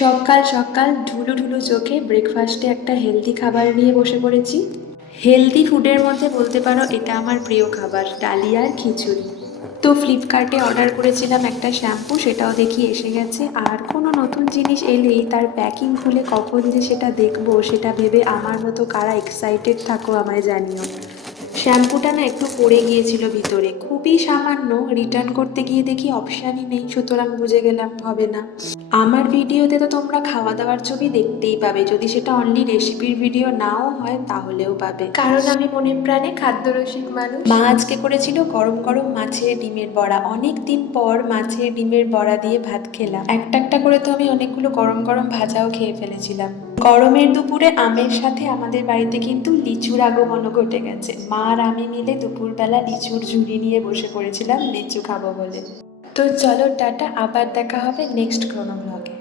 সকাল সকাল ঢুলু ঢুলু চোখে ব্রেকফাস্টে একটা হেলদি খাবার নিয়ে বসে পড়েছি। হেলদি ফুডের মধ্যে বলতে পারো এটা আমার প্রিয় খাবার, ডালিয়া আর খিচুড়ি। তো ফ্লিপকার্টে অর্ডার করেছিলাম একটা শ্যাম্পু, সেটাও দেখি এসে গেছে। আর কোনো নতুন জিনিস এলেই তার প্যাকিং খুলে কখন যে সেটা দেখবো সেটা ভেবে আমার মতো কারা এক্সাইটেড থাকো আমায় জানিও। শ্যাম্পুটা না একটু পড়ে গিয়েছিল ভিতরে, খুবই সামান্য। রিটার্ন করতে গিয়ে দেখি অপশানই নেই, সুতরাং বুঝে গেলাম হবে না। আমার ভিডিওতে তো তোমরা খাওয়া দাওয়ার ছবি দেখতেই পাবে, যদি সেটা অনলি রেসিপির ভিডিও নাও হয় তাহলেও পাবে, কারণ আমি মনে প্রাণে খাদ্যরসিক মানুষ। মা আজকে করেছিল গরম গরম মাছের ডিমের বড়া। অনেক দিন পর মাছের ডিমের বড়া দিয়ে ভাত খেলাম। একটা একটা করে তো আমি অনেকগুলো গরম গরম ভাজাও খেয়ে ফেলেছিলাম। গরমের দুপুরে আমের সাথে আমাদের বাড়িতে কিন্তু লিচুর আগমনও ঘটে গেছে। মা আর আমি মিলে দুপুরবেলা লিচুর ঝুড়ি নিয়ে বসে পড়েছিলাম লিচু খাবো বলে। তো চলো টাটা, আবার দেখা হবে নেক্সট কোনো ব্লগে।